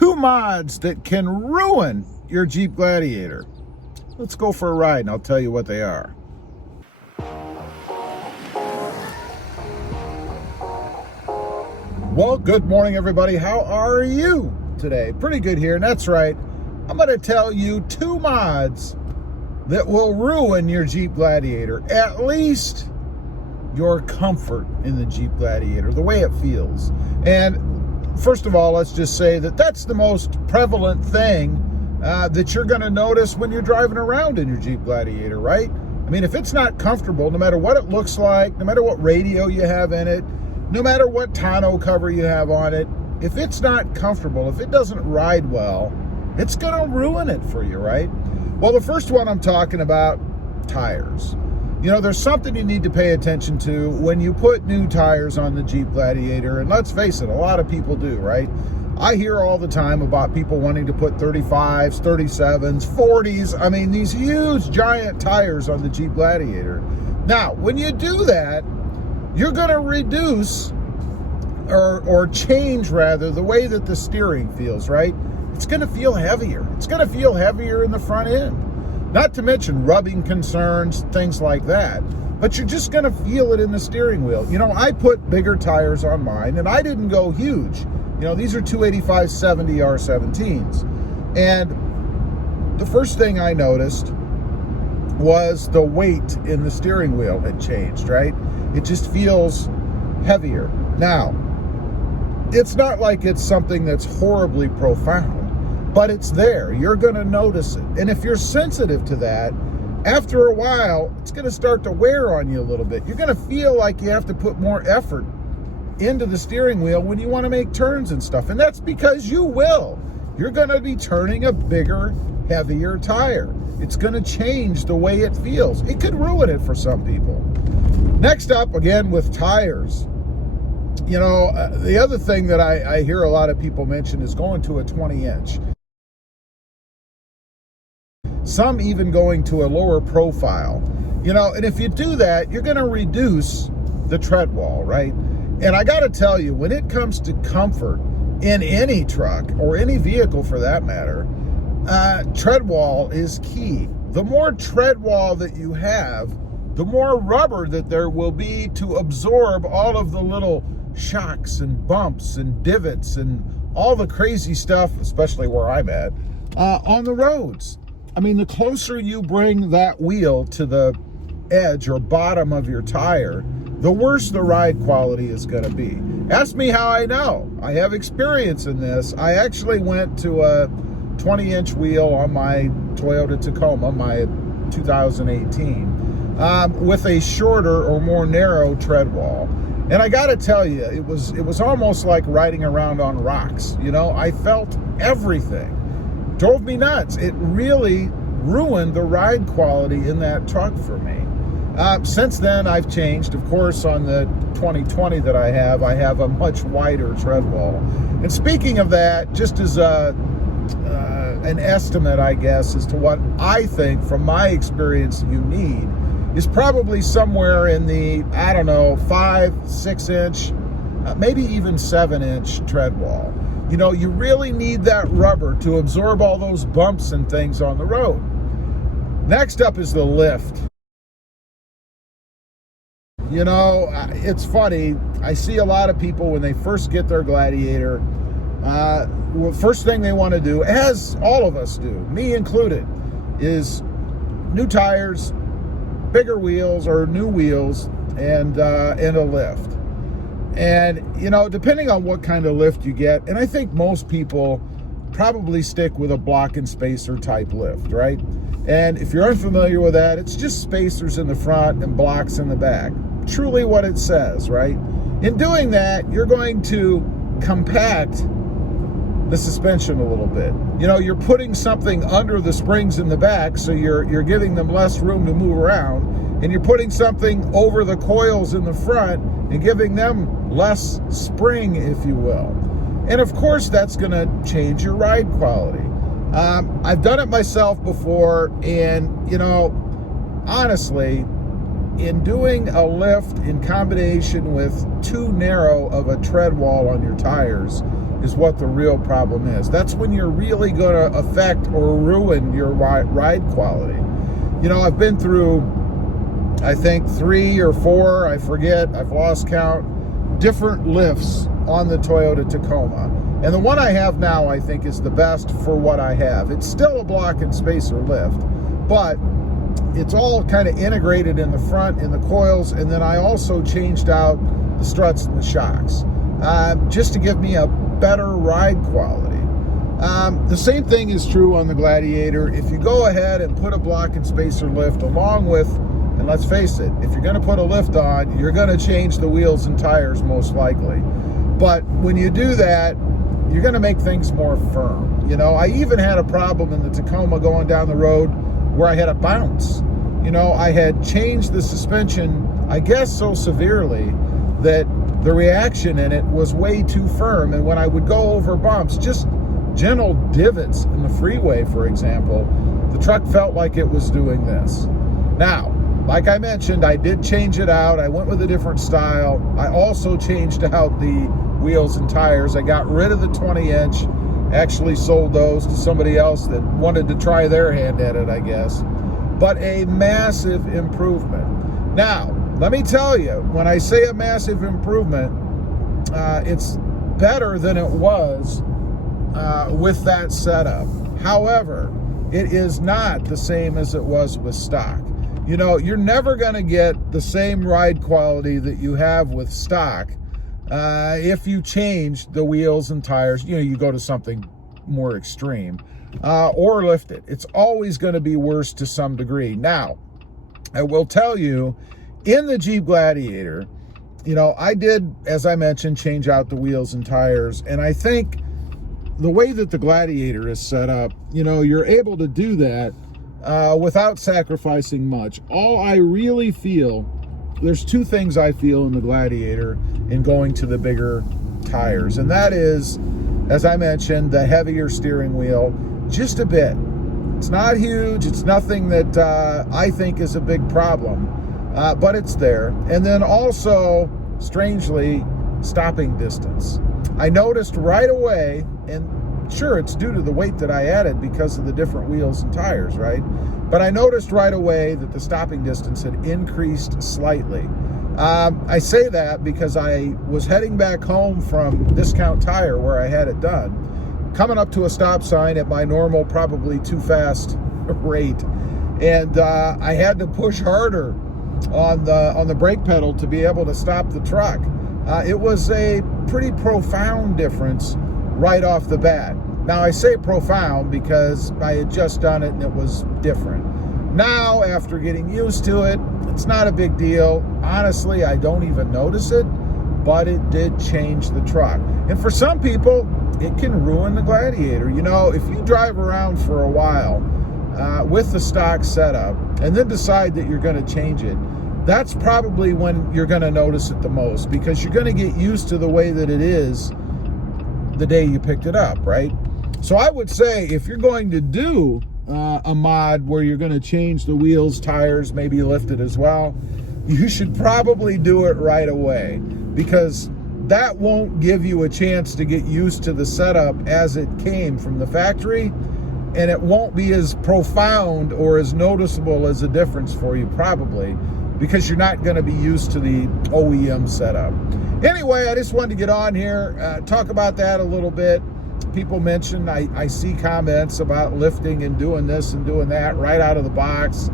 2 mods that can ruin your Jeep Gladiator. Let's go for a ride and I'll tell you what they are. Well, good morning everybody. How are you today? Pretty good here, and that's right. I'm going to tell you 2 mods that will ruin your Jeep Gladiator, at least your comfort in the Jeep Gladiator, the way it feels. And first of all, let's just say that that's the most prevalent thing that you're going to notice when you're driving around in your Jeep Gladiator, right? I mean, if it's not comfortable, no matter what it looks like, no matter what radio you have in it, no matter what tonneau cover you have on it, if it's not comfortable, if it doesn't ride well, it's going to ruin it for you, right? Well, the first one I'm talking about, tires. You know, there's something you need to pay attention to when you put new tires on the Jeep Gladiator, and let's face it, a lot of people do, right? I hear all the time about people wanting to put 35s, 37s, 40s, I mean, these huge, giant tires on the Jeep Gladiator. Now, when you do that, you're going to reduce or change, rather, the way that the steering feels, right? It's going to feel heavier. It's going to feel heavier in the front end. Not to mention rubbing concerns, things like that. But you're just going to feel it in the steering wheel. You know, I put bigger tires on mine, and I didn't go huge. You know, these are 285/70 R17s. And the first thing I noticed was the weight in the steering wheel had changed, right? It just feels heavier. Now, it's not like it's something that's horribly profound, but it's there. You're going to notice it. And if you're sensitive to that, after a while, it's going to start to wear on you a little bit. You're going to feel like you have to put more effort into the steering wheel when you want to make turns and stuff. And that's because you will. You're going to be turning a bigger, heavier tire. It's going to change the way it feels. It could ruin it for some people. Next up, again, with tires. You know, the other thing that I hear a lot of people mention is going to a 20-inch. Some even going to a lower profile. You know, and if you do that, you're going to reduce the tread wall, right? And I got to tell you, when it comes to comfort in any truck or any vehicle for that matter, tread wall is key. The more tread wall that you have, the more rubber that there will be to absorb all of the little shocks and bumps and divots and all the crazy stuff, especially where I'm at, on the roads. I mean, the closer you bring that wheel to the edge or bottom of your tire, the worse the ride quality is going to be. Ask me how I know. I have experience in this. I actually went to a 20-inch wheel on my Toyota Tacoma, my 2018, with a shorter or more narrow tread wall. And I got to tell you, it was almost like riding around on rocks. You know, I felt everything. Drove me nuts. It really ruined the ride quality in that truck for me. Since then, I've changed. Of course, on the 2020 that I have a much wider tread wall. And speaking of that, just as an estimate, I guess, as to what I think from my experience you need, is probably somewhere in the, I don't know, 5-6 inch, maybe even 7-inch tread wall. You know, you really need that rubber to absorb all those bumps and things on the road. Next up is the lift. You know, it's funny. I see a lot of people when they first get their Gladiator, well, first thing they want to do, as all of us do, me included, is new tires, bigger wheels or new wheels, and a lift. And, you know, depending on what kind of lift you get, and I think most people probably stick with a block and spacer type lift, right? And if you're unfamiliar with that, it's just spacers in the front and blocks in the back. Truly what it says, right? In doing that, you're going to compact the suspension a little bit. You know, you're putting something under the springs in the back, so you're giving them less room to move around, and you're putting something over the coils in the front and giving them less spring, if you will. And of course, that's going to change your ride quality. I've done it myself before, and, you know, honestly, in doing a lift in combination with too narrow of a tread wall on your tires, is what the real problem is. That's when you're really going to affect or ruin your ride quality. You know, I've been through, I think 3 or 4, I forget, I've lost count, different lifts on the Toyota Tacoma. And the one I have now, I think, is the best for what I have. It's still a block and spacer lift, but it's all kind of integrated in the front, in the coils, and then I also changed out the struts and the shocks, just to give me a better ride quality. The same thing is true on the Gladiator. If you go ahead and put a block and spacer lift along with, and let's face it, if you're going to put a lift on, you're going to change the wheels and tires most likely. But when you do that, you're going to make things more firm. You know, I even had a problem in the Tacoma going down the road where I had a bounce. You know, I had changed the suspension, I guess so severely that the reaction in it was way too firm. And when I would go over bumps, just gentle divots in the freeway, for example, the truck felt like it was doing this. Now, like I mentioned, I did change it out. I went with a different style. I also changed out the wheels and tires. I got rid of the 20-inch, actually sold those to somebody else that wanted to try their hand at it, I guess. But a massive improvement. Now, let me tell you, when I say a massive improvement, it's better than it was with that setup. However, it is not the same as it was with stock. You know, you're never going to get the same ride quality that you have with stock if you change the wheels and tires. You know, you go to something more extreme or lift it. It's always going to be worse to some degree. Now, I will tell you, in the Jeep Gladiator, you know, I did, as I mentioned, change out the wheels and tires. And I think the way that the Gladiator is set up, you know, you're able to do that without sacrificing much. All I really feel, there's 2 things I feel in the Gladiator in going to the bigger tires. And that is, as I mentioned, the heavier steering wheel, just a bit. It's not huge. It's nothing that I think is a big problem, but it's there. And then also, strangely, stopping distance. I noticed right away, and sure, it's due to the weight that I added because of the different wheels and tires, right? But I noticed right away that the stopping distance had increased slightly. I say that because I was heading back home from Discount Tire where I had it done, coming up to a stop sign at my normal, probably too fast rate. And I had to push harder on the brake pedal to be able to stop the truck. It was a pretty profound difference right off the bat. Now, I say profound because I had just done it and it was different. Now, after getting used to it, it's not a big deal. Honestly, I don't even notice it, but it did change the truck. And for some people, it can ruin the Gladiator. You know, if you drive around for a while with the stock setup and then decide that you're going to change it, that's probably when you're going to notice it the most, because you're going to get used to the way that it is the day you picked it up, right? So I would say if you're going to do a mod where you're going to change the wheels, tires, maybe lift it as well, you should probably do it right away, because that won't give you a chance to get used to the setup as it came from the factory, and it won't be as profound or as noticeable as a difference for you probably, because you're not going to be used to the OEM setup. Anyway, I just wanted to get on here, talk about that a little bit. People mention, I see comments about lifting and doing this and doing that right out of the box.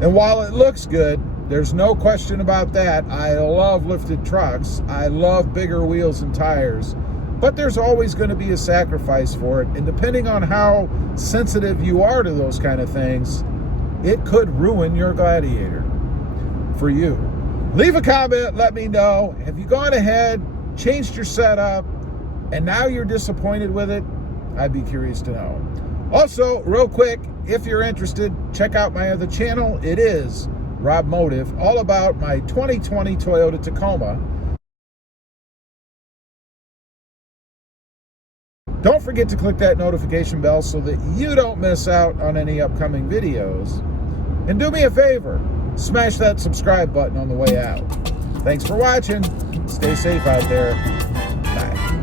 And while it looks good, there's no question about that. I love lifted trucks. I love bigger wheels and tires. But there's always going to be a sacrifice for it. And depending on how sensitive you are to those kind of things, it could ruin your Gladiator for you. Leave a comment, let me know. Have you gone ahead, changed your setup, and now you're disappointed with it? I'd be curious to know. Also, real quick, if you're interested, check out my other channel. It is Rob Motive, all about my 2020 Toyota Tacoma. Don't forget to click that notification bell so that you don't miss out on any upcoming videos. And do me a favor, smash that subscribe button on the way out. Thanks for watching. Stay safe out there. Bye.